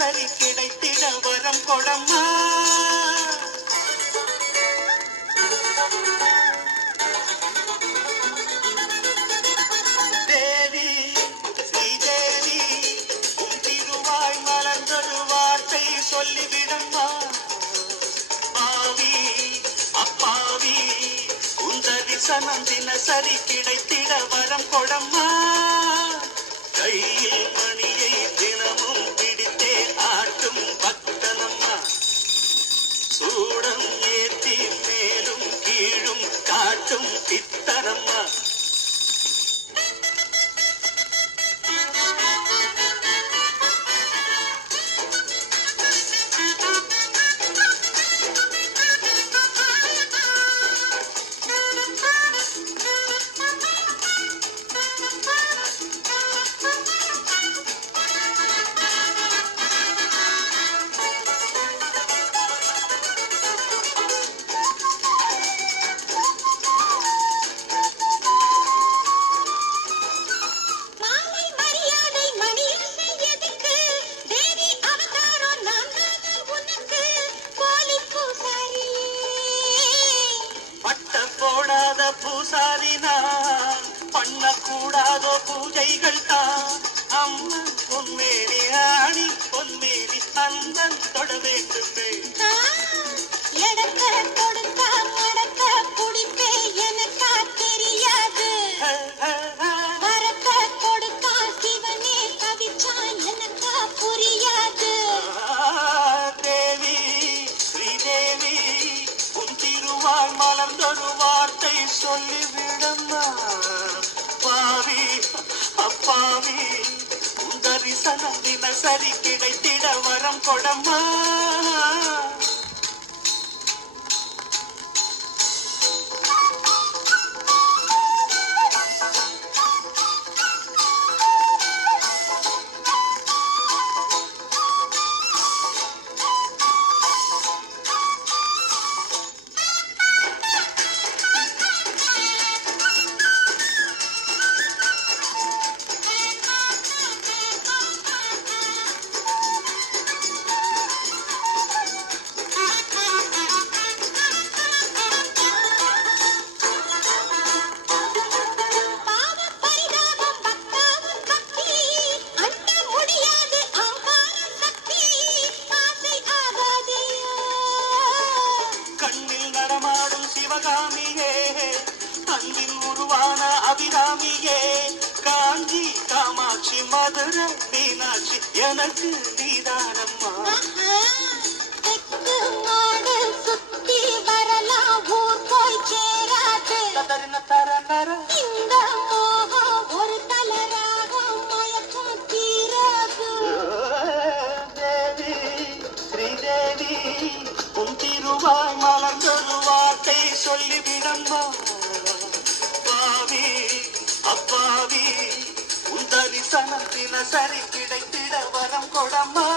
தினசரி கிடைத்திட வரம் கொடம்மா. தேவி ஸ்ரீதேவி உன் திருவாய் மலர்ந்தொரு வார்த்தை சொல்லிவிடம்மா. பாவி அப்பாவி உன் தரிசனம் தினசரி கிடைத்திட வரம் கொடம்மா. கையில் மணியை தினமும் பிடித்தே ஆட்டும் பக்தனம்மா. சூடம் ஏத்தி மேலும் கீழும் காட்டும் பித்தனம்மா. போடாத பூசாரி நான் பண்ணக்கூடாதோ பூஜைகள் தான். அம்மன் பொன்மேனி ஆணி பொன்மேனி அந்தன் தொட வேண்டுமே. தேவி ஸ்ரீதேவி உன் திருவாய் மலர்ந்தொரு வார்த்தை சொல்லிவிடம்மா. பாவி அப்பாவி உன் தரிசனம் தினசரி கிடைத்திட வரம் கொடம்மா. சிவகாமியே அன்பின் உருவான அபிராமியே காஞ்சி காமாட்சி மதுரை மீனாட்சி எனக்கு நீதானம்மா. தேவி ஸ்ரீதேவி உன் திருவாய் மலர்ந்தொரு வார்த்தை சொல்லிவிடம்மா. பாவி அப்பாவி உன் தரிசனம் தினசரி கிடைத்திட வரம் கொடம்மா.